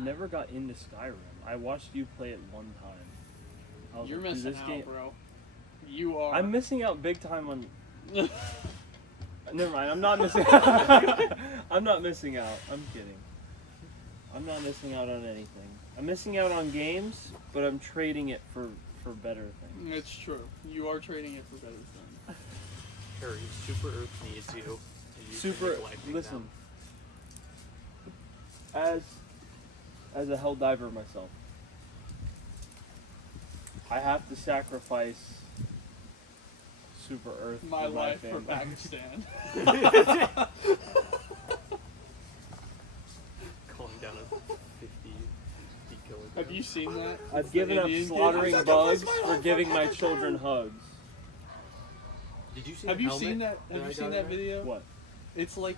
never got into Skyrim. I watched you play it one time. I was You're like, dude, missing this out, game... bro. You are. I'm missing out big time on... Never mind, I'm not missing out. I'm not missing out. I'm kidding. I'm not missing out on anything. I'm missing out on games, but I'm trading it for better things. It's true. You are trading it for better things. Harry, Super Earth needs you. And you've been Super... neglecting Listen. them. As a hell diver myself, I have to sacrifice Super Earth My for life my for family. Pakistan. Calling down a 50 kilogram. Have you seen that? I've It's the given up Indian kid. slaughtering I bugs sacrificed my for life giving my Pakistan. children hugs. Did you see Have the you helmet seen that? Have I you seen got that in video? What? It's like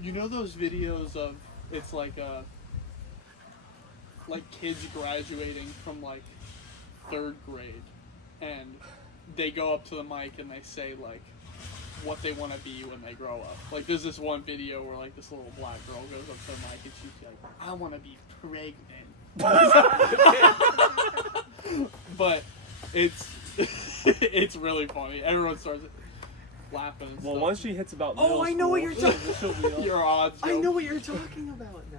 you know those videos of it's like kids graduating from like 3rd grade, and they go up to the mic and they say like what they want to be when they grow up. Like there's this one video where like this little black girl goes up to the mic and she's like, I want to be pregnant. But it's really funny. Everyone starts laughing. And Well, stuff. once she hits about Oh, middle I know what school, you're talking- she'll be up. Your odds. I Joe. know what you're talking about now.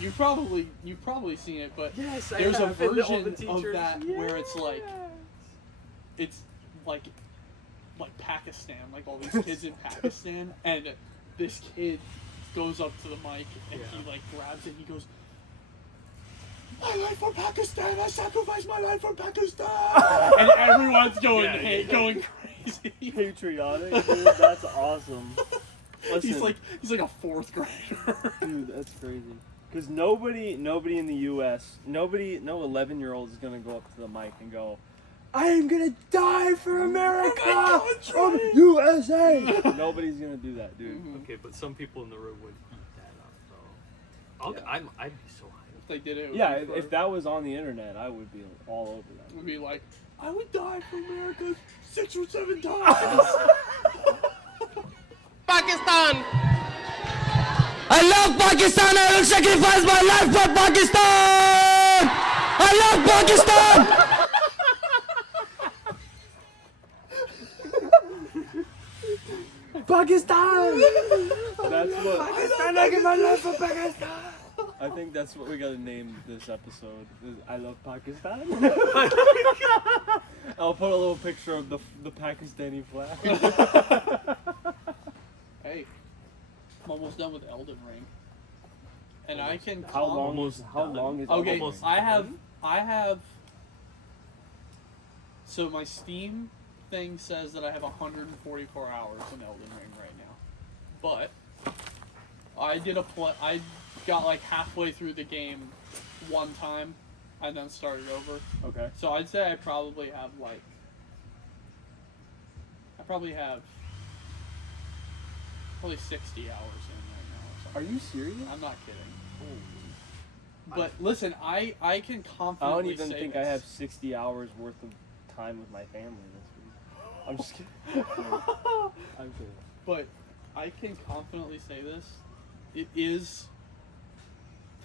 You've probably seen it, but Yes, I there's a have. And all the version of teachers- that where it's like Yes. it's like Pakistan, like all these kids in Pakistan, and this kid goes up to the mic and he like grabs it and he goes, "My life for Pakistan! I sacrificed my life for Pakistan!" And everyone's going going crazy. Patriotic, dude. That's awesome. Listen, He's like a 4th grader. dude, that's crazy. Because nobody in the U.S., no 11-year-old is gonna go up to the mic and go, "I am gonna die for America, from USA." Nobody's gonna do that, dude. Okay, but some people in the room would eat that up, though. I'd be so hyped. If they did it, Yeah, if that was on the internet, I would be all over that. would be like, I would die for America 6 or 7 times. Pakistan. I love Pakistan. I will sacrifice my life for Pakistan. I love Pakistan. Pakistan! That's what. I give my life for Pakistan! I think that's what we gotta name this episode. Is I love Pakistan. I'll put a little picture of the Pakistani flag. Hey, I'm almost done with Elden Ring, and I can. How long is Okay, Almost I have. So my Steam thing says that I have 144 hours in Elden Ring right now, but I got like halfway through the game one time, and then started over. Okay. So I'd say I probably have probably 60 hours in right now. Or something. Are you serious? I'm not kidding. But listen, I can I confidently don't even say think this. I have 60 hours worth of time with my family this week. I'm just kidding. I'm kidding. But I can confidently say this. It is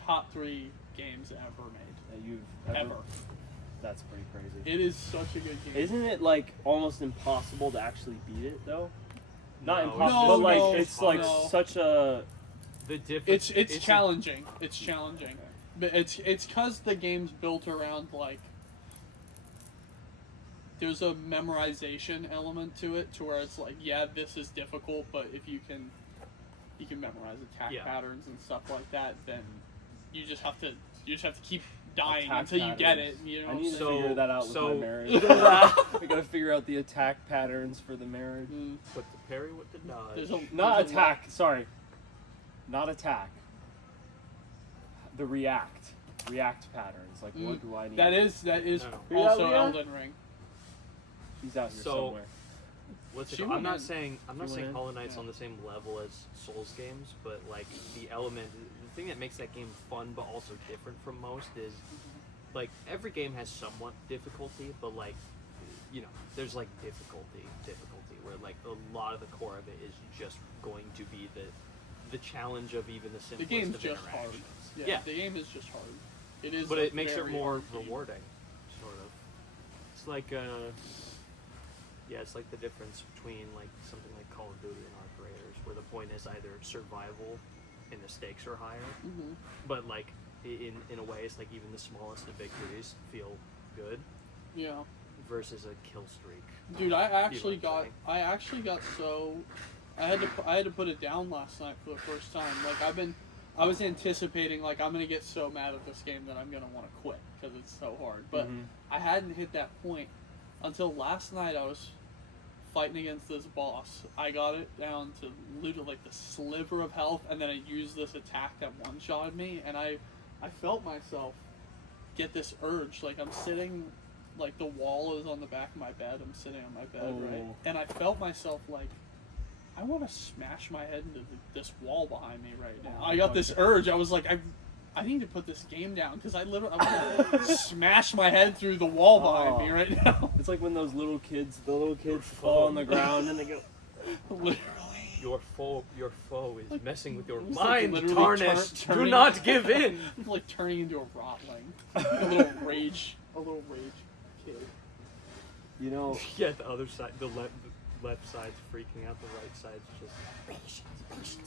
top 3 games ever made. That you've Ever. That's pretty crazy. It is such a good game. Isn't it like almost impossible to actually beat it though? Not No, impossible, no, but like no, it's like no. such a. The difference. It's challenging. It's challenging. But it's because the game's built around like there's a memorization element to it, to where it's like, yeah, this is difficult, but if you can memorize attack patterns and stuff like that, then you just have to keep dying Attack until you get patterns. it. You know, I need to So- figure that out with so- my marriage. I gotta figure out the attack patterns for the marriage. But the parry with the dodge. There's a Not there's a lot- attack. Sorry. Not attack. The react patterns. Like what do I need? That is No. also Leah? Elden Ring. He's out here So- somewhere. What's it She called? I'm went not in. saying She went in? Hollow Knight's Yeah. on the same level as Souls games, but like the thing that makes that game fun but also different from most is like every game has somewhat difficulty, but like there's like difficulty where like a lot of the core of it is just going to be the challenge of even the The simplest game's of just hard. interactions. Yeah, the game is just hard. It is, but a it makes it very more hard game. rewarding, sort of. It's like it's like the difference between like something like Call of Duty and Arc Raiders, where the point is either survival and the stakes are higher, Mhm. but like in a way, it's like even the smallest of victories feel good Yeah. versus a kill streak. Dude, I actually what I'm got so I had to put it down last night for the first time. Like I was anticipating like I'm gonna get so mad at this game that I'm gonna want to quit because it's so hard. But Mhm. I hadn't hit that point until last night. I was fighting against this boss. I got it down to literally like the sliver of health, and then I used this attack that one-shotted me, and I felt myself get this urge. Like I'm sitting, like the wall is on the back of my bed. I'm sitting on my bed, right? Oh. And I felt myself like, I want to smash my head into this wall behind me right now. Oh I got my this God. urge. I was like, I need to put this game down because I want to smash my head through the wall behind me Oh. right now. It's like when the little kids fall on the ground and they go. Literally. Your foe is Like, messing with your it's like mind, literally Tarnished. Do turning- not give in. Like turning into a rotling. a little rage kid. You know, Yeah, the other side, the left side's freaking out. The right side's just.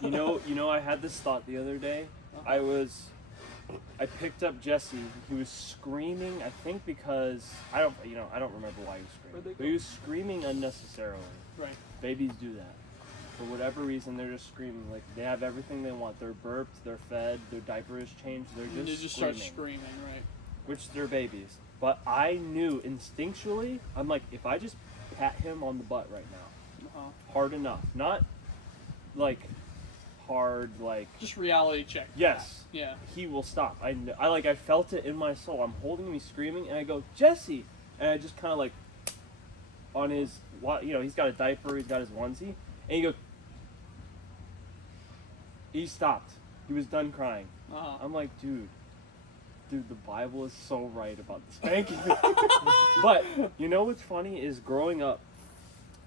you know, I had this thought the other day. I picked up Jesse. He was screaming. I think because I don't remember why he was Where'd they screaming. go? But he was screaming unnecessarily. Right. Babies do that. For whatever reason, they're just screaming. Like they have everything they want. They're burped. They're fed. Their diaper is changed. They're And just they just screaming. start screaming, right? Which they're babies. But I knew instinctually. I'm like, if I just pat him on the butt right now, Uh-huh. hard enough, not like hard like. Just reality check. Yes. Yeah. He will stop. I felt it in my soul. I'm holding him, he's screaming, and I go, Jesse! And I just kind of like, on his, he's got a diaper, he's got his onesie, and he goes, he stopped. He was done crying. Uh-huh. I'm like, dude, the Bible is so right about the spanking. But, you know what's funny is growing up,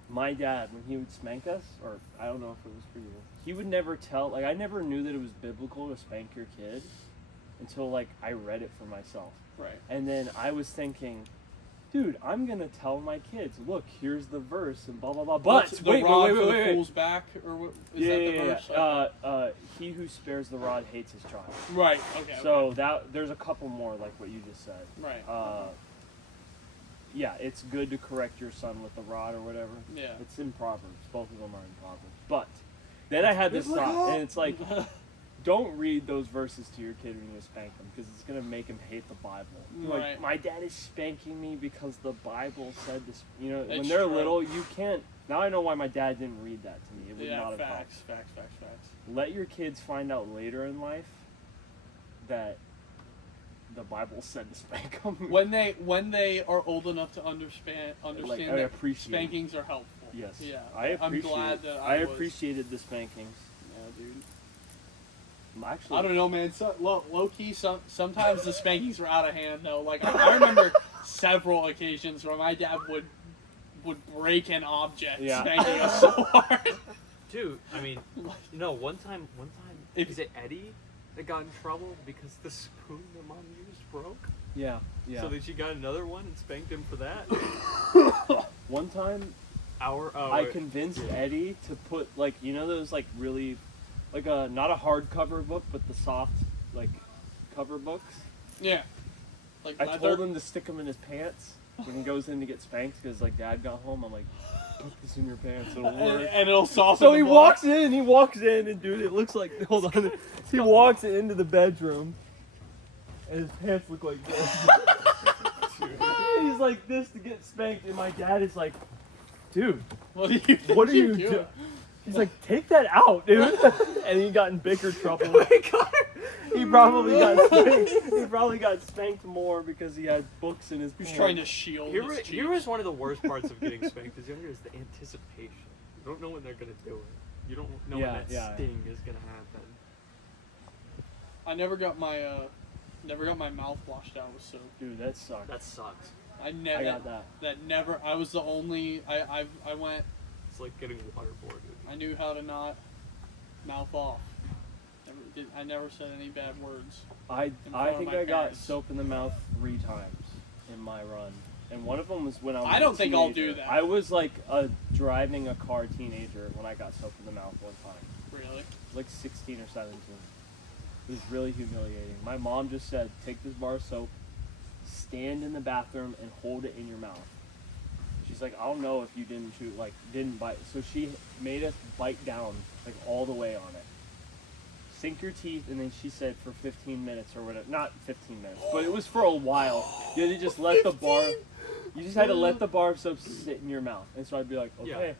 my dad, when he would spank us, or I don't know if it was for you, he would never tell, like I never knew that it was biblical to spank your kid until like I read it for myself. Right. And then I was thinking, dude, I'm gonna tell my kids, look, here's the verse and blah blah blah. But What's the wait, rod for the wait. fool's back, or what, is Yeah, that the yeah, verse? yeah. He who spares the rod hates his child. Right. Okay. So there's a couple more like what you just said. Right. Yeah, it's good to correct your son with the rod or whatever. Yeah. It's in Proverbs. Both of them are in Proverbs. But then I had this thought, and it's like, don't read those verses to your kid when you spank them, because it's gonna make him hate the Bible. Like, Right. my dad is spanking me because the Bible said this. You know, when That's they're true. little, you can't. Now I know why my dad didn't read that to me. It would Yeah. not have helped. Facts. Let your kids find out later in life that the Bible said to spank them. When they are old enough to understand I that appreciate. spankings are helpful. Yes. Yeah. I appreciate. I'm glad that I was- appreciated the spankings. Yeah, dude. Actually, I don't know, man. So, low key, sometimes the spankings were out of hand though. Like I remember several occasions where my dad would break an object Yeah. spanking us so hard. Dude, I mean, no, one time, If- is it Eddie that got in trouble because the spoon their mom used broke? Yeah. So then she got another one and spanked him for that. One time, I I convinced Eddie to put like those like really, like not a hardcover book but the soft like cover books. Yeah. Like I leather. told him to stick them in his pants when he goes in to get spanked because like Dad got home. I'm like, put this in your pants, it'll work. and it'll soften. So the he blow. walks in, and dude, it looks like, hold on, he walks into the bedroom, and his pants look like this. He's like this to get spanked, and my dad is like, dude, What do you? Think what are you doing? doing? He's like, take that out, dude. And he got in bigger trouble. He probably got spanked more because he had books in his He's pants. trying to shield his cheeks. Here is one of the worst parts of getting spanked as younger is the anticipation. You don't know when they're gonna do it. You don't know when that sting is gonna happen. I never got my mouth washed out with soap. Dude, that sucks. That sucks. I never. I got that. That never. I was the only. I went. It's like getting waterboarded. I knew how to not Mouth off. I never said any bad words. I front of think my I got parents. soap in the mouth 3 times in my run, and one of them was when I was. I a don't think I'll teenager. do that. I was like driving a car teenager when I got soap in the mouth one time. Really? Like 16 or 17. It was really humiliating. My mom just said, "Take this bar of soap, stand in the bathroom, and hold it in your mouth." She's like, "I'll know if you didn't bite." So she made us bite down like all the way on it. Sink your teeth, and then she said for 15 minutes or whatever. Not 15 minutes, but it was for a while. You had to just let the bar. You just had to let the bar of soap sit in your mouth, and so I'd be like, "Okay."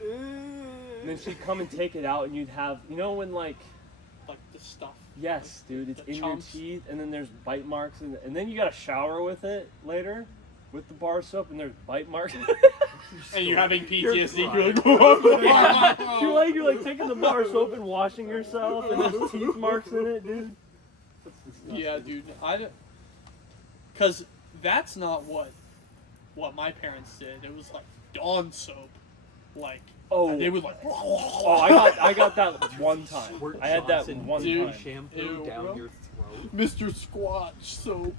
And then she'd come and take it out, and you'd have, when Like the stuff. yes, dude, it's the in chunks. your teeth, and then there's bite marks, and then you got to shower with it later, with the bar of soap, and there's bite marks. And you're having PTSD. You're You're like, you're like taking the bar of soap and washing yourself, and there's teeth marks in it, dude. yeah, dude. Because that's not what my parents did. It was like Dawn soap. Like, Oh, they would like. oh, I got that one time. Squirt I had that Johnson one dude. time. shampoo Ew, down bro. your throat. Mr. Squatch soap.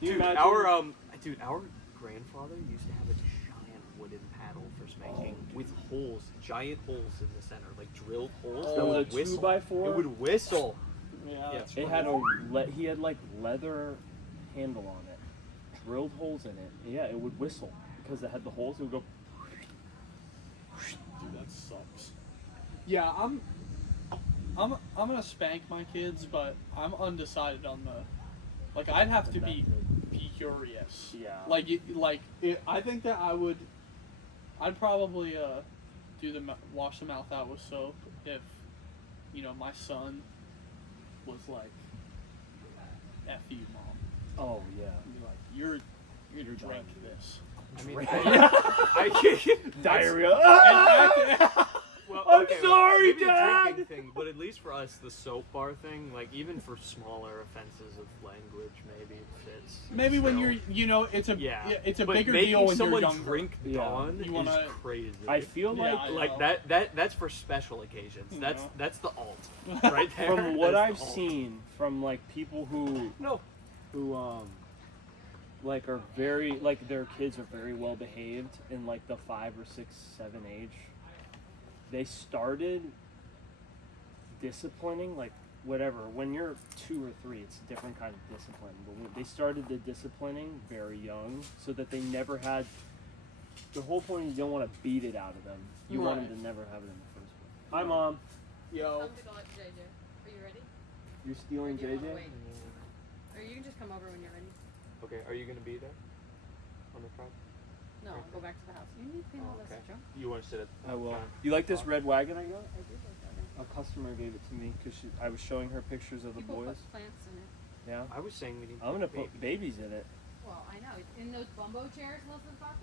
Dude, our grandfather used to have a giant wooden paddle for spanking with holes, giant holes in the center, like drilled holes that Oh, would the whistle. 2x4? It would whistle. Yeah. Yeah. That's It right. had he had like leather handle on it, drilled holes in it. Yeah, it would whistle because it had the holes. It would go. Dude, that sucks. Yeah, I'm gonna spank my kids, but I'm undecided on the. Like, I'd have to be furious. Yeah. I think that I'd probably do wash the mouth out with soap if, my son was like, "F you, mom." Oh yeah. And be like, "You're gonna You're drink done. this." I mean, I Diarrhea. In fact, well, I'm okay, sorry, maybe the Dad! drinking thing, but at least for us, the soap bar thing, like even for smaller offenses of language, maybe it fits. maybe when Still. you're, it's a it's a but bigger making deal when you're someone younger. drink Yeah. Dawn You wanna- is crazy. I feel Yeah, like I like know. that's for special occasions. Yeah. That's the alt right there. from what That's I've the alt. seen from like people who like are very like their kids are very well behaved in like the 5 or 6, 7 age. They started disciplining like whatever. When you're 2 or 3, it's a different kind of discipline. But when they started the disciplining very young, so that they never had. The whole point is you don't want to beat it out of them. You want Right. them to never have it in the first place. Hi, Mom. Yo, Come to go at JJ. Are you ready? You're stealing Or do you wanna JJ? wait? Or you can just come over when you're ready. Okay, are you gonna be there on the front? No, go back to the house. You need to clean all this Okay. junk. You want to sit at? I will. front? You like this red wagon I got? I do like that. A customer gave it to me because I was showing her pictures of the People boys. put plants in it. Yeah. I was saying we need. I'm gonna baby. put babies in it. Well, I know. In those bumbo chairs, Muslim Papa,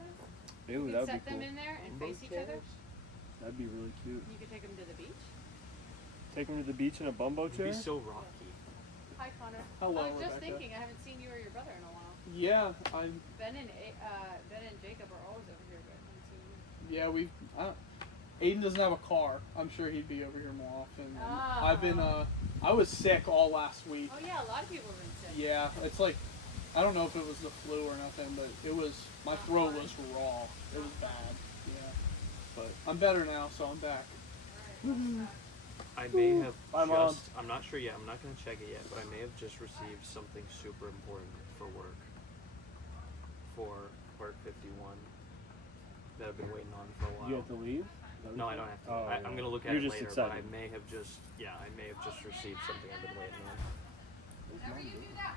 Ew, you can that'd set be them cool. in there and Bumbo face each other. chairs? That'd be really cute. You can take them to the beach. Take them to the beach in a bumbo It'd chair. be so rocky. Hi, Connor. Hello, I was just Rebecca. thinking, I haven't seen you or your brother in a while. yeah, I'm. Ben and Jacob are always over here, but I haven't seen you. Yeah, Aiden doesn't have a car. I'm sure he'd be over here more often. And Oh. I've been. I was sick all last week. Oh yeah, a lot of people have been sick. Yeah, it's like, I don't know if it was the flu or nothing, but it was. My throat was raw. It was bad. Yeah, but I'm better now, so I'm back. I may have Hi, Mom. just. I'm not sure yet. I'm not gonna check it yet, but I may have just received something super important for work. For Work 51 that I've been waiting on for a while. You have to leave? Is that what No, you I said? don't have to. Oh, I'm yeah. gonna look at You're it just later, excited. but I may have just. Yeah, I may have just received something I've been waiting on. Whenever you do that.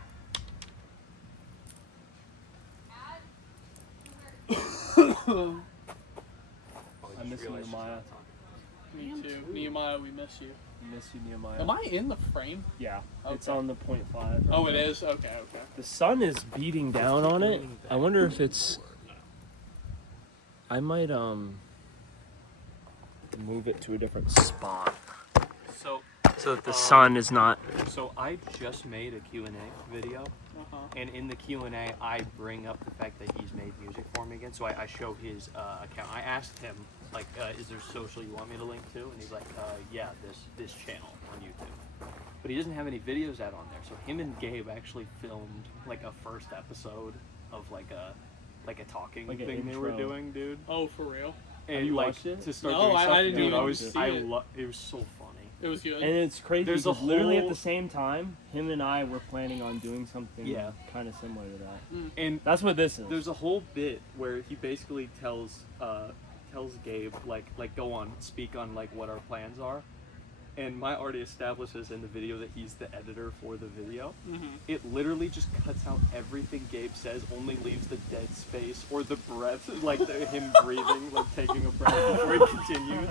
Oh, I miss you, realized she's Nehemiah. not talking. Me too. Nehemiah, we miss you. Miss you, Nehemiah. Am I in the frame? Yeah. It's Okay. on the 0.5. Oh, it is? Okay, okay. The sun is beating down on it. I wonder if it's. I might move it to a different spot. So so that the sun is not. So I just made a Q&A video, Uh-huh. and in the Q&A, I bring up the fact that he's made music for me again. So I show his account. I asked him, like, is there social you want me to link to? And he's like, yeah, this channel on YouTube. But he doesn't have any videos out on there. So him and Gabe actually filmed like a first episode of like a talking Like an thing they were intro. doing, dude. Oh, for real? And you like watched it? to start No, doing I stuff, didn't dude, even I was see I it. it was so funny. It was good. And it's crazy. There's because a literally at whole- the same time, him and I were planning on doing something Yeah. kind of similar to that. And That's what this is. there's a whole bit where he basically tells Gabe like go on, speak on like what our plans are. And Maya already establishes in the video that he's the editor for the video. Mhm. It literally just cuts out everything Gabe says, only leaves the dead space or the breath, like him breathing, like taking a breath before he continues.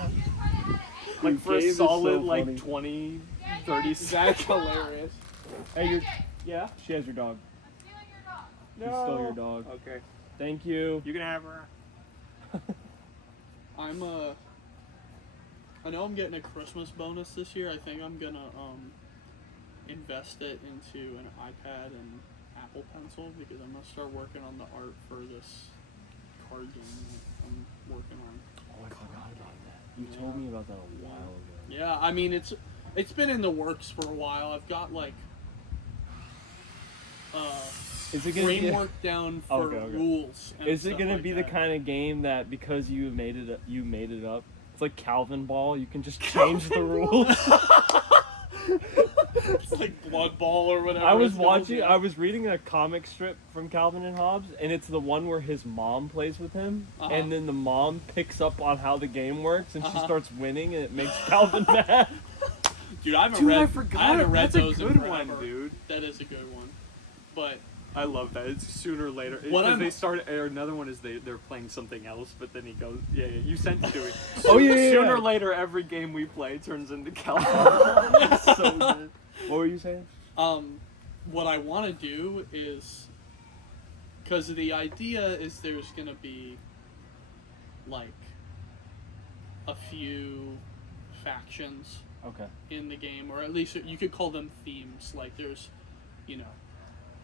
Like for Gabe a is so solid funny. like 20, 30 That's seconds. hilarious. Hey, you're. Yeah? She has your dog. You stole your dog. Okay. Thank you. You can have her. I know I'm getting a Christmas bonus this year. I think I'm gonna invest it into an iPad and Apple Pencil because I'm gonna start working on the art for this card game that I'm working on. Oh, I forgot about that. You told me about that a while ago. Yeah, I mean it's been in the works for a while. I've got like Is it gonna be? framework down for Okay, okay. rules. And Is it stuff gonna like be that. the kind of game that because you made it up? It's like Calvin Ball. You can just change the rules. It's like Blood Ball or whatever. I was it's called, watching. yeah. I was reading a comic strip from Calvin and Hobbes, and it's the one where his mom plays with him, Uh-huh. and then the mom picks up on how the game works, and she Uh-huh. starts winning, and it makes Calvin mad. Dude, I haven't Dude, read. I forgot. I haven't read That's a those in good forever. one, dude. That is a good one. But I love that. It's sooner or later. What Because I'm- they start, or another one is they're playing something else, but then he goes, yeah, you sent it to me. Oh, yeah. Sooner or later, every game we play turns into Calvin. It's so good. What were you saying? what I want to do is, because the idea is there's gonna be like a few factions Okay. in the game, or at least you could call them themes. Like there's,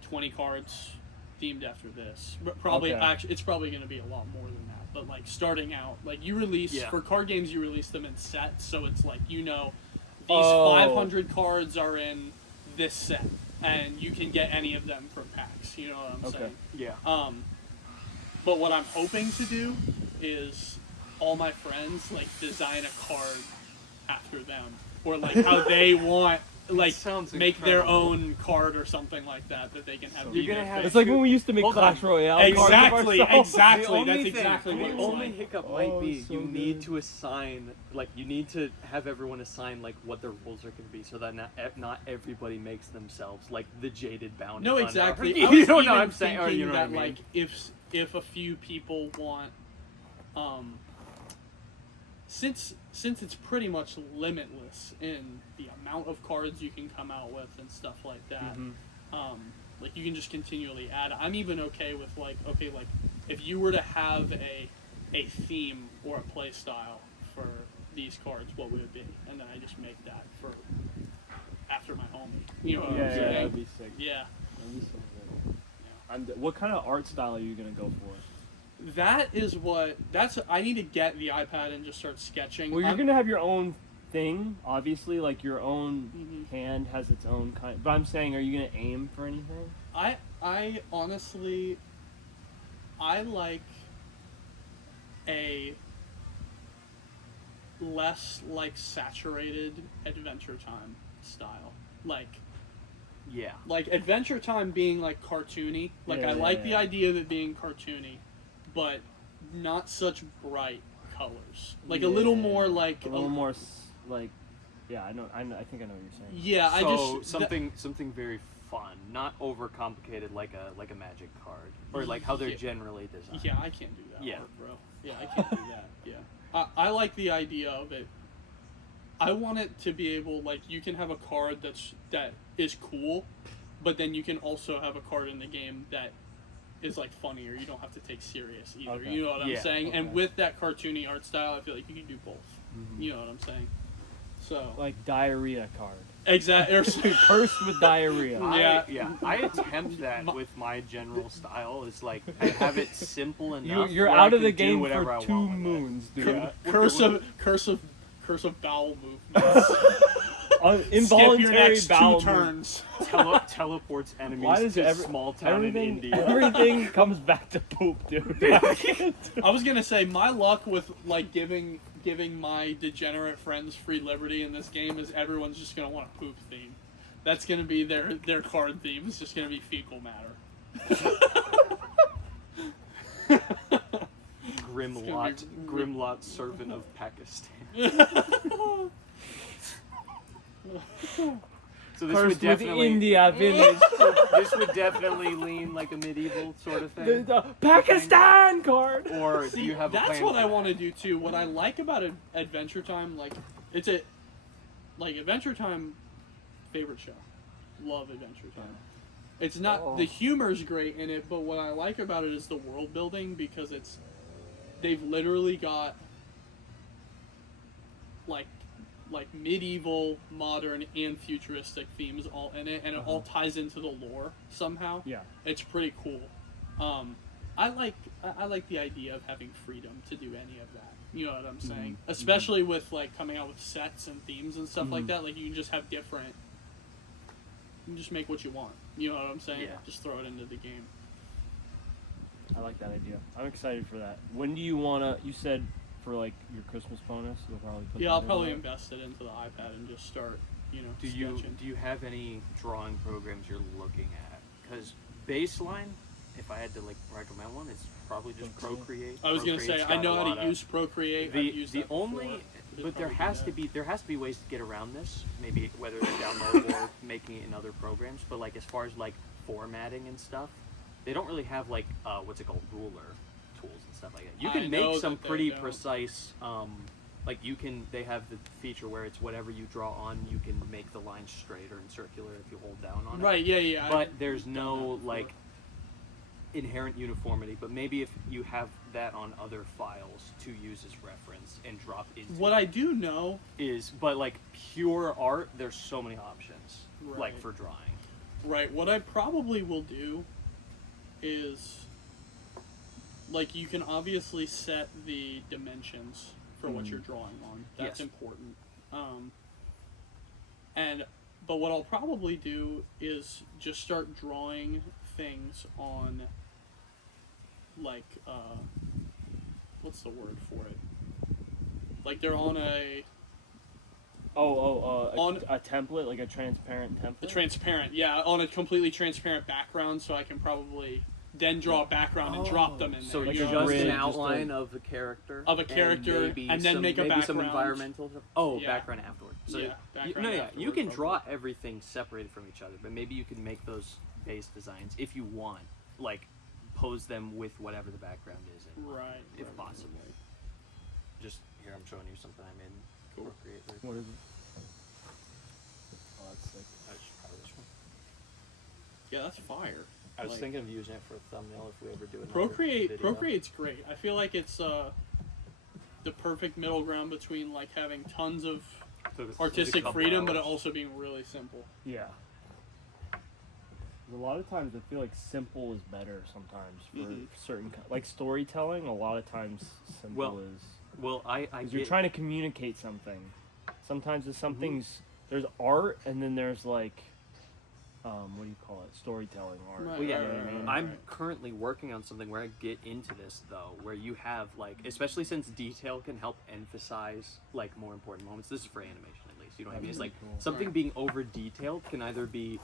20 cards themed after this. But probably Okay. actually it's probably going to be a lot more than that. But like starting out, like you release Yeah. for card games, you release them in sets, so it's like these Oh. 500 cards are in this set, and you can get any of them from packs. You know what I'm Okay. saying? Yeah. But what I'm hoping to do is all my friends like design a card after them, or like how they want, like sounds make their incredible. own card or something like that that they can have. You're be gonna their have- face. It's like when we used to make Hold Clash on. Royale. cards of Exactly, ourselves. exactly. The only That's thing- exactly what the it's only like. hiccup might Oh, be so you need good. to assign, like, you need to have everyone assign like what their rules are going to be, so that not everybody makes themselves like the jaded bounty. No, hunter. exactly. I You was know what even I'm saying? Or thinking you know what I that mean? like if a few people want, since it's pretty much limitless in the amount of cards you can come out with and stuff like that. Like you can just continually add. I'm even okay with like if you were to have a theme or a play style for these cards, what would it be? And then I just make that for after my homie. You know what Yeah, I'm yeah, saying? that'd be sick. Yeah. That'd be so good. What kind of art style are you gonna go for? That is I need to get the iPad and just start sketching. Well, you're I'm- gonna have your own thing, obviously. Like your own Mhm. hand has its own kind. But I'm saying, are you gonna aim for anything? I honestly, I like a less like saturated Adventure Time style. Yeah. Like Adventure Time being like cartoony. Like Yeah, I yeah, like yeah. the idea of it being cartoony, but not such bright colors. Like a little Yeah. more like A little more like, yeah. I know. I think I know what you're saying. Yeah, I So just something very fun, not overcomplicated like a magic card, or like how they're Yeah. generally designed. Yeah, I can't do that, Yeah. art, bro. Yeah, I can't do that. Yeah, I like the idea of it. I want it to be able, like, you can have a card that is cool, but then you can also have a card in the game that is like funnier. You don't have to take serious either. Okay. You know what I'm Yeah, saying? And okay. with that cartoony art style, I feel like you can do both. Mhm. You know what I'm saying? So Like diarrhea card. exactly. Cursed with diarrhea. Yeah. I attempt that with my general style. It's like I have it simple enough. You're where out I of the can do game whatever for I 2 want with it. moons, dude. Curse of bowel movements. Involuntary Skip your next bowel 2 turns. turns. Teleports enemies Why does to small town in India. everything comes back to poop, dude? I was gonna say my luck with like giving my degenerate friends free liberty in this game is everyone's just gonna want a poop theme. That's gonna be their card theme. It's just gonna be fecal matter. Grimlot, servant of Pakistan. So this Cursed would with definitely India village. this would definitely lean like a medieval sort of thing. The Pakistan card. Or do you have a That's plan what for I that? want to do too. What I like about Adventure Time, like it's a like Adventure Time favorite show. Love Adventure Time. It's not the humor's great in it, but what I like about it is the world building because they've literally got like medieval, modern, and futuristic themes all in it, and it all ties into the lore somehow. Yeah. It's pretty cool. I like the idea of having freedom to do any of that. You know what I'm saying? Especially with like coming out with sets and themes and stuff like that. Like you can just have different. You can just make what you want. You know what I'm saying? Yeah. Just throw it into the game. I like that idea. I'm excited for that. When do you wanna? You said for like your Christmas bonus, you'll probably put. Yeah, that I'll in probably there? invest it into the iPad and just start. You know, Do sketching. you have any drawing programs you're looking at? Because baseline, if I had to like recommend one, it's probably just Procreate. I was gonna say Procreate's I got know a how lot to of- use Procreate. I've used the that before. only, It'd but there probably has that. to be ways to get around this. Maybe whether it's downloadable or making it in other programs. But like as far as like formatting and stuff, they don't really have like what's it called, ruler tools and stuff like that. You I can know make some that they pretty don't. precise. Like they have the feature where it's whatever you draw on, you can make the lines straight or circular if you hold down on it. Right? Yeah. But I've there's done no that before. like inherent uniformity. But maybe if you have that on other files to use as reference and drop into What I do know, but like pure art, there's so many options like Right. for drawing. right? What I probably will do is, like, you can obviously set the dimensions for what you're drawing on. That's Yes. important. But what I'll probably do is just start drawing things on, like, what's the word for it? Like they're on a On- a template, like a transparent template. transparent, yeah, on a completely transparent background, so I can probably then draw a background and drop them in there. So Like you a know? just grid, an just outline of a character, Of a character, maybe and then some, make a maybe some background. environmental. Oh, Yeah. background afterward. So Yeah, background you afterward, can draw probably. everything separated from each other, but maybe you can make those base designs if you want, like pose them with whatever the background is, in mind, Right. if right, possible. right. Just here, I'm showing you something I made. Cool. Procreate. What is it? Oh, that's sick. I should probably this one. Yeah, that's fire. I was Like, thinking of using it for a thumbnail if we ever do another Procreate. video. Procreate's great. I feel like it's the perfect middle ground between like having tons of So there's a artistic couple freedom, but it hours. also being really simple. Yeah. A lot of times I feel like simple is better sometimes for Mhm. certain like storytelling. A lot of times simple Well, is Well, I because you're get, trying to communicate something. Sometimes it's something's there's art and then there's like what do you call it? Storytelling art. Right, Well, yeah, You know what I mean? I'm currently working on something where I get into this though, where you have like, especially since detail can help emphasize like more important moments. This is for animation at least. You know what I mean? It's like Cool. something being over detailed can either be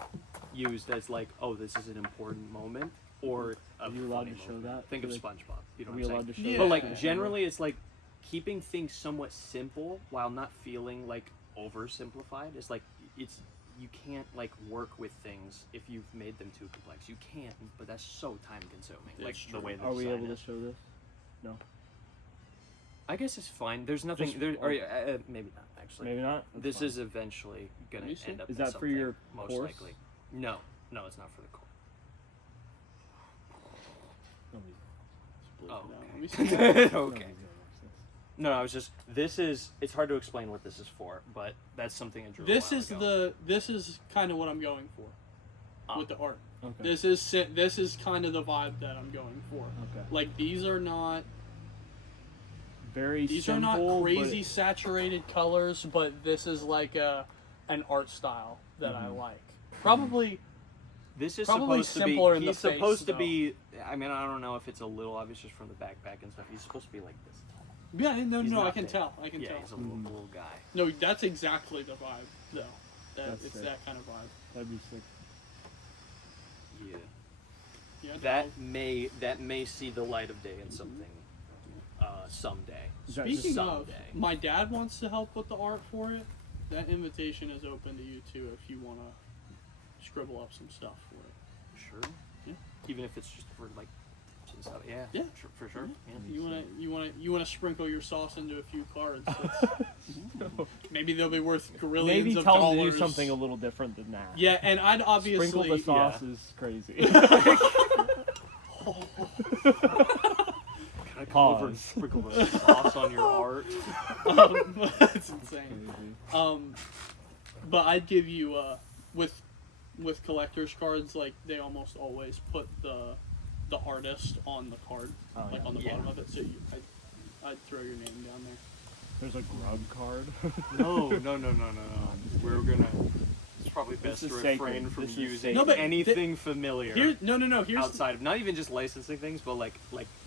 used as like, oh, this is an important moment, or a Are you allowed funny to show moment. that? Think Do of they- SpongeBob. You know Are what we I'm allowed saying? to show Yeah. that? But like Yeah. generally, it's like keeping things somewhat simple while not feeling like oversimplified. It's like it's you can't like work with things if you've made them too complex. You can't, but that's so time consuming. Like It's the true. way the Are we design able to is. show this? No. I guess it's fine. There's nothing. Just- There, or maybe not actually. Maybe not. That's This fine. is eventually gonna Let me see. end up. Is in that for something, your most course? likely? No, it's not for the course. Nobody's- Split it Oh, out. okay. Let me see. Okay. nobody's gonna watch this. No, I was just. This is. It's hard to explain what this is for, but that's something I drew. This a while is ago. this is kind of what I'm going for Ah. with the art. Okay. This is kind of the vibe that I'm going for. Okay. Like these are not Very these simple, are not but crazy saturated colors, but this is like an art style that I like. Probably This is Probably supposed to be. simpler in the He's face, supposed to though. be. I mean, I don't know if it's a little obvious just from the backpack and stuff. He's supposed to be like this tall. yeah, no, He's no, I not can big. tell. I can Yeah, tell. he's a little guy. No, that's exactly the vibe, though. That's It's it. that kind of vibe. that'd be sick. Yeah. Yeah. That may see the light of day in something someday. Is that Speaking just- of, someday. my dad wants to help with the art for it. That invitation is open to you too if you want to scribble up some stuff for it. Sure. Yeah. Even if it's just for like stuff. Yeah. Yeah. For sure. Yeah. You wanna sprinkle your sauce into a few cards. Maybe they'll be worth grillions Maybe of tell dollars. them to do something a little different than that. Yeah, and I'd obviously Sprinkle the sauce yeah. is crazy. Can I come over and Pause. sprinkle the sauce on your art? That's insane. But I'd give you with collector's cards, like they almost always put the artist on the card, Oh, like yeah. on the Yeah. bottom of it. So I'd throw your name down there. There's a grub card. No. We're gonna. It's probably This best to is refrain sacred. from This is using sacred. No, but anything familiar Here's outside of not even just licensing things, but like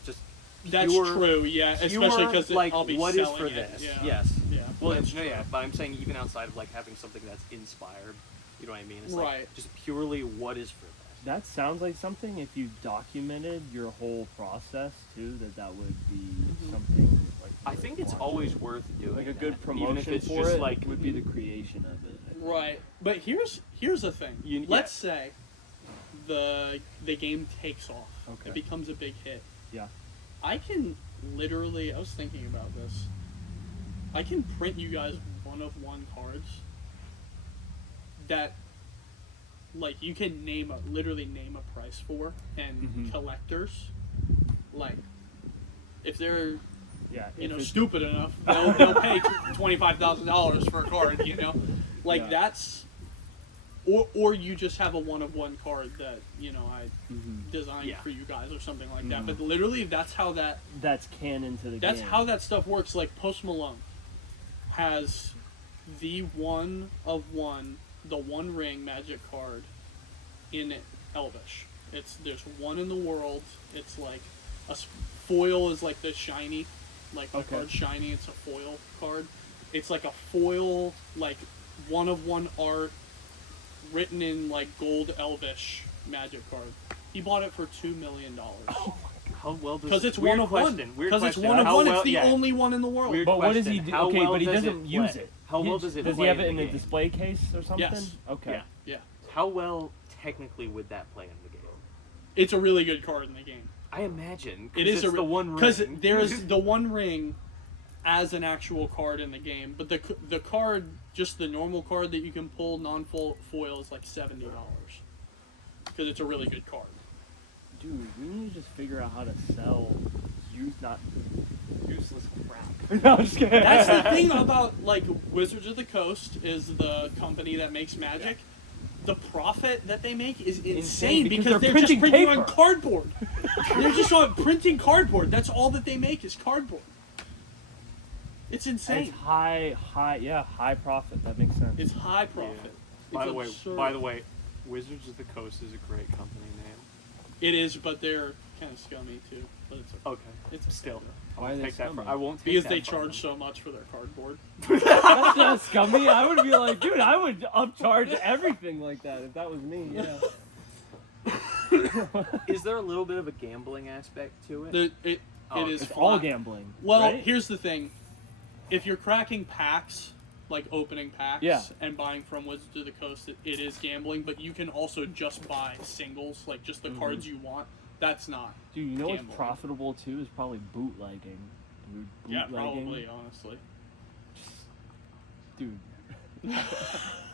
just that's pure- true. Yeah, especially pure, because like I'll be what is selling for it. this? Yeah. Yes. Yeah. Well, that's no, true. yeah, but I'm saying even outside of like having something that's inspired, you know what I mean? It's Right. like just purely what is for this. That sounds like something if you documented your whole process too. That would be something like. I think it's worth always worth doing. like a that, good even promotion if it's for just it. like would be the creation of it. I think. Right, but here's the thing. You- Let's say the game takes off. Okay. It becomes a big hit. Yeah. I can literally. I was thinking about this. I can print you guys one-of-one cards that, like, you can literally name a price for, and Mhm. collectors, like, if they're Yeah. you if know, it's- stupid enough, they'll pay $25,000 for a card, you know? Like, Yeah. that's... Or you just have a one-of-one card that, you know, I Mhm. designed Yeah. for you guys or something like that. Mhm. But literally, that's how that... That's canon to the That's game. how that stuff works. Like, Post Malone has the one-of-one, the One Ring Magic card in Elvish. There's one in the world. It's like... foil is like the shiny... Like, the Okay. card's shiny, it's a foil card. It's like a foil, like, one-of-one art, written in, like, gold Elvish Magic card. He bought it for $2 million. how well does Because it's weird one-of-one. question, weird Because it's question. one-of-one. How It's well- the yeah. only one in the world. Weird But what does he question. do? How Okay, well but he does doesn't it use play? it. How well does it Does he play have it in in the a game? display case or something? Yes. Okay. Yeah. Yeah. How well technically would that play in the game? It's a really good card in the game. I imagine. 'cause It is it's the one ring. Because there's the One Ring as an actual card in the game, but the card, just the normal card that you can pull non-foil is like $70. Because it's a really good card. Dude, we need to just figure out how to sell not useless crap. No, I'm just kidding. That's the thing about, like, Wizards of the Coast is the company that makes Magic. The profit that they make is insane because because they're they're just printing printing on paper. cardboard. They're just on printing cardboard. That's all that they make is cardboard. It's insane. It's high profit. That makes sense. It's high profit. Yeah. It's absurd. By the way, Wizards of the Coast is a great company name. It is, but they're kind of scummy too. But it's okay. Okay. It's Still, I Why won't are they take that. scummy? I won't take because that they from charge them. so much for their cardboard. That's not scummy. I would be like, dude, I would upcharge everything like that if that was me. Yeah. Is there a little bit of a gambling aspect to it? It Oh, is It's all flat. gambling. Well, right? here's the thing: if you're cracking packs, like opening packs, Yeah. and buying from Wizards of the Coast, it is gambling. But you can also just buy singles, like just the cards you want. That's not. Dude, you know what's gambling. profitable too is probably bootlegging. Dude, Yeah, bootlegging. probably, honestly. Dude.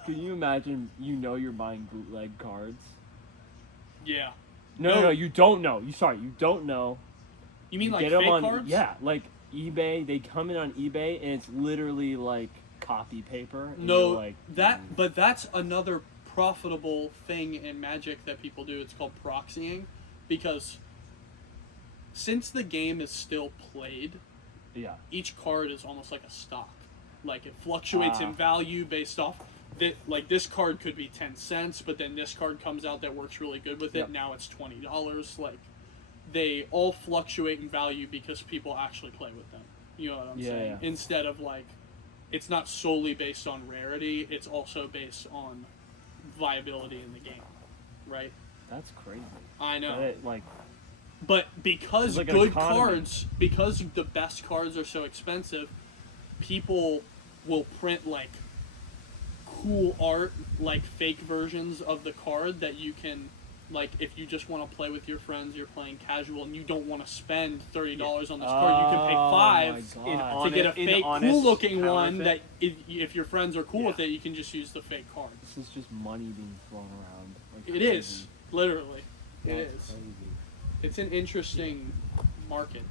Can you imagine you're buying bootleg cards? Yeah. No, No. you don't know. You don't know. You mean like Get fake them on, cards? yeah, like eBay. They come in on eBay, and it's literally like copy paper. And No, you're like, but that's another profitable thing in Magic that people do. It's called proxying, because since the game is still played, yeah, each card is almost like a stock. Like it fluctuates in Ah. value based off that. Like this card could be 10 cents, but then this card comes out that works really good with it. Yep. Now it's $20. Like they all fluctuate in value because people actually play with them. You know what I'm Yeah, saying? yeah. Instead of like, it's not solely based on rarity. It's also based on viability in the game, right? that's crazy. I know. Like, But because It's like an good economy. cards, because the best cards are so expensive, people will print like cool art, like fake versions of the card that you can, like, if you just want to play with your friends, you're playing casual, and you don't want to spend $30 on this card, you can pay Oh my $5 God. to get a in fake, honest cool-looking one counterfeit. that if your friends are cool Yeah. with it, you can just use the fake card. This is just money being thrown around. Like It crazy. is, literally. It That's is. crazy. It's an interesting market.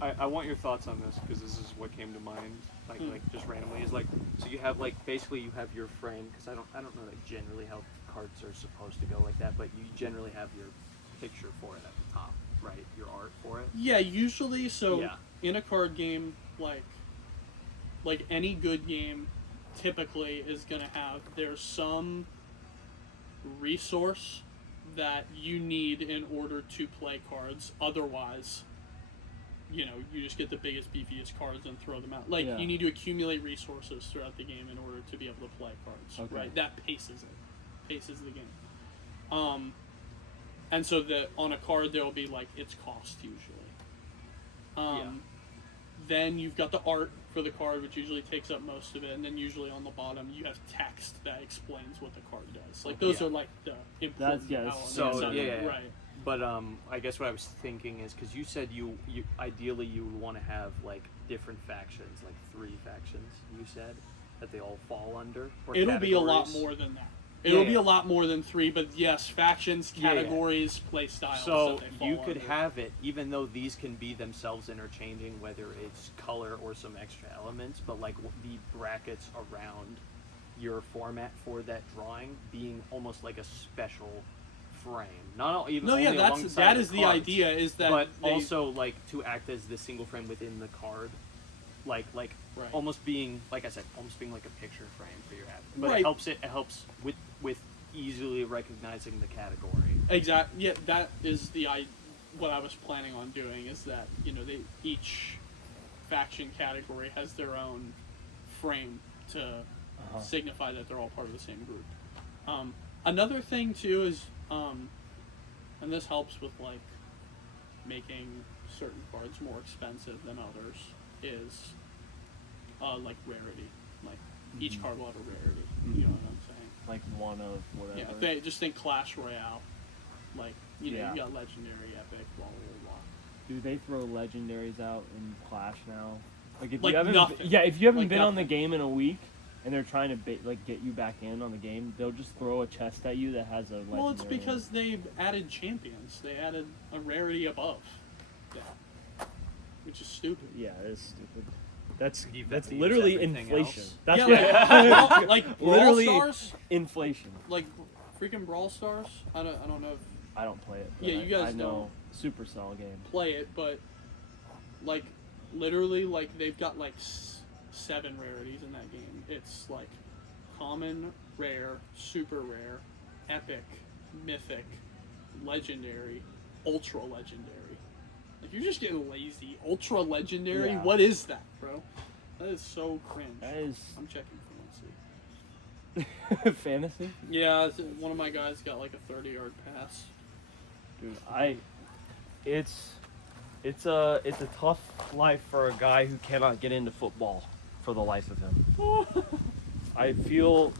I want your thoughts on this because this is what came to mind, like Hmm. like just randomly. Is like So you have like basically you have your frame, because I don't know like generally how cards are supposed to go like that, but you generally have your picture for it at the top, right? Your art for it. Yeah, usually. So Yeah. in a card game, like any good game, typically is gonna have there's some resource that you need in order to play cards. Otherwise, you know, you just get the biggest, beefiest cards and throw them out. Like Yeah. you need to accumulate resources throughout the game in order to be able to play cards. Okay. Right? That paces the game. And so on a card there will be like its cost usually. Then you've got the art for the card, which usually takes up most of it, and then usually on the bottom you have text that explains what the card does. Like those Yeah. are like the important That's elements So, of it, yeah. right. But I guess what I was thinking is because you said you ideally you would want to have like different factions, like 3 factions. You said that they all fall under. Or It'll be a lot categories. more than that. It'll be Yeah. a lot more than 3, but yes, factions, Yeah, yeah. categories, play styles. So that they fall you could under. have it, even though these can be themselves interchanging, whether it's color or some extra elements, but like the brackets around your format for that drawing being almost like a special frame. Not even No, yeah, only alongside that is the cards, idea. Is that but they, also like to act as the single frame within the card, like Right. almost being like I said, almost being like a picture frame for your app. But Right. it helps with easily recognizing the category. Exactly. Yeah, that is what I was planning on doing. Is that, you know, each faction category has their own frame to signify that they're all part of the same group. Another thing too is, and this helps with like making certain cards more expensive than others, is like rarity. Like each card will have a rarity. You know what I'm saying? Like one of whatever. Yeah, just think Clash Royale. Like, you know, Yeah. you got Legendary, Epic, blah, blah, blah. Do they throw legendaries out in Clash now? Like if Like you haven't, nothing. yeah, if you haven't Like been on the nothing. game in a week and they're trying to get you back in on the game, they'll just throw a chest at you that has a legendary. Well, it's in it. because they've added champions. They added a rarity above that, which is stupid. Yeah, it is stupid. That's Defense literally everything inflation. else. That's Yeah, like Brawl Literally- Stars, inflation. like freaking Brawl Stars. I don't know if I don't play it. but Yeah, you guys I know Supercell game. play it, but like literally, like they've got like 7 rarities in that game. It's like common, rare, super rare, epic, mythic, legendary, ultra legendary. Like you're just getting lazy. Ultra legendary. Yeah. What is that, bro? That is so cringe. That is I'm checking fancy. fantasy. Yeah, one of my guys got like a 30-yard pass. Dude, it's a tough life for a guy who cannot get into football for the life of him. I feel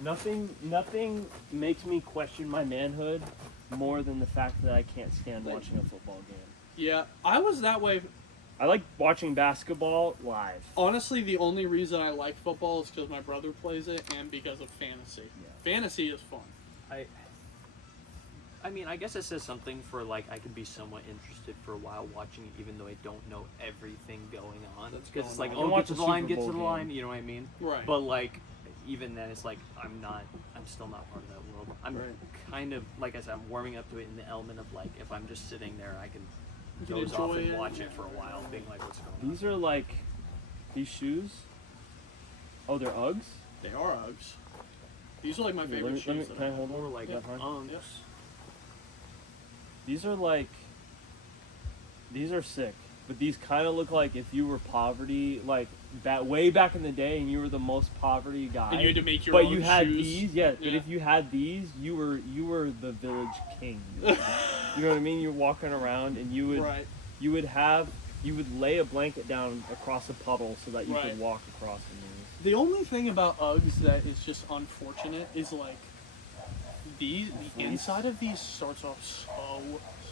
nothing makes me question my manhood more than the fact that I can't stand watching a football game. Yeah, I was that way. I like watching basketball live. Honestly, the only reason I like football is because my brother plays it and because of fantasy. Yeah. Fantasy is fun. I mean, I guess it says something for like I can be somewhat interested for a while watching it, even though I don't know everything going on. That's Because it's going like, on. oh, Watch get to a the line, Super get to Bowl the game. line. You know what I mean? Right. But like, even then, it's like I'm still not part of that world. I'm Right. kind of like I said, I'm warming up to it in the element of like if I'm just sitting there, I can You can doze off enjoy and it, watch yeah. it for a while, being like, what's going on? These are like these shoes. Oh, they're Uggs. They are Uggs. These are like my Here, favorite shoes. can that I have. hold More one? like Is that fine? Yes. These are like. These are sick, but these kind of look like if you were poverty, like way back in the day, and you were the most poverty guy. And you had to make your but own you had shoes. these, yeah. But Yeah. if you had these, you were the village king. You know what I mean? You're walking around, and you would Right. you would lay a blanket down across a puddle so that you Right. could walk across in these. The only thing about Uggs that is just unfortunate is like the inside of these starts off so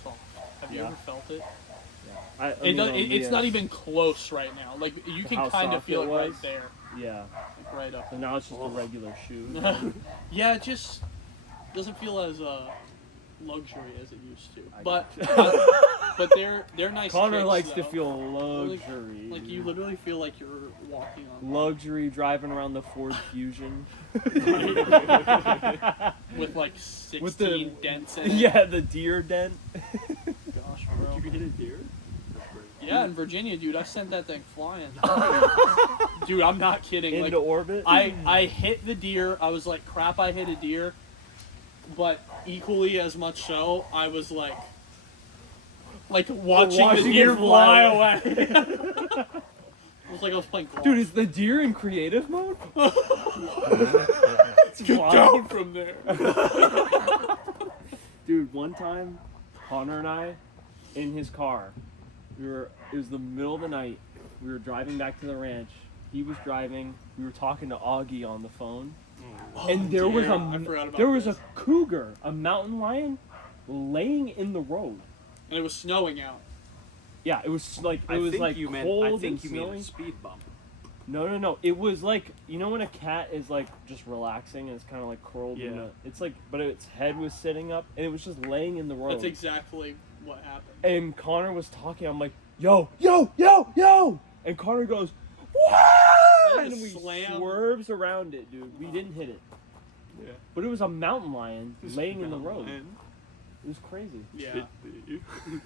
soft. Have you Yeah. ever felt it? It's Not even close right now. Like you can How kind of soft feel it it right was? there, Yeah. like right up. So now it's just a regular shoe. Yeah, it just doesn't feel as luxury as it used to. I But but they're nice. Connor kicks, likes to though. feel luxury. Like you literally feel like you're walking on luxury driving around the Ford Fusion. with like 16 With the- dents in it. Yeah, the deer dent. Gosh, bro. You hit a deer? That's great. Yeah, in Virginia, dude, I sent that thing flying. Dude, I'm not kidding. Into Like, orbit. I hit the deer. I was like, crap, I hit a deer. But equally as much so, I was like watching the Watching deer it fly fly away. It was like I was playing golf. Dude, is the deer in creative mode? Get down from there. Dude, one time, Connor and I, in his car, it was the middle of the night. We were driving back to the ranch. He was driving. We were talking to Augie on the phone. And there was I forgot about a this. cougar, a mountain lion, laying in the road. And it was snowing out. Yeah, it was like I think like you meant. cold I think and you snowing. mean a speed bump. No. It was like, you know when a cat is like just relaxing and it's kind of like curled in Yeah. it's like, but its head was sitting up and it was just laying in the road. That's exactly what happened. And Connor was talking. I'm like, yo. And Connor goes, what? And And we slam. swerves around it, dude. We didn't hit it. Yeah. But it was a mountain lion laying in the road. Man, It was crazy. Yeah. it-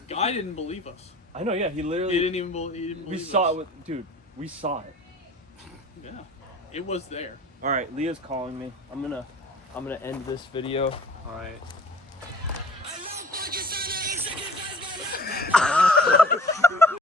Guy didn't believe us. I know, yeah. He He literally, didn't even believe we us. saw it with, dude, we saw it. Yeah. It was there. All right, Leah's calling me. I'm gonna end this video. All right.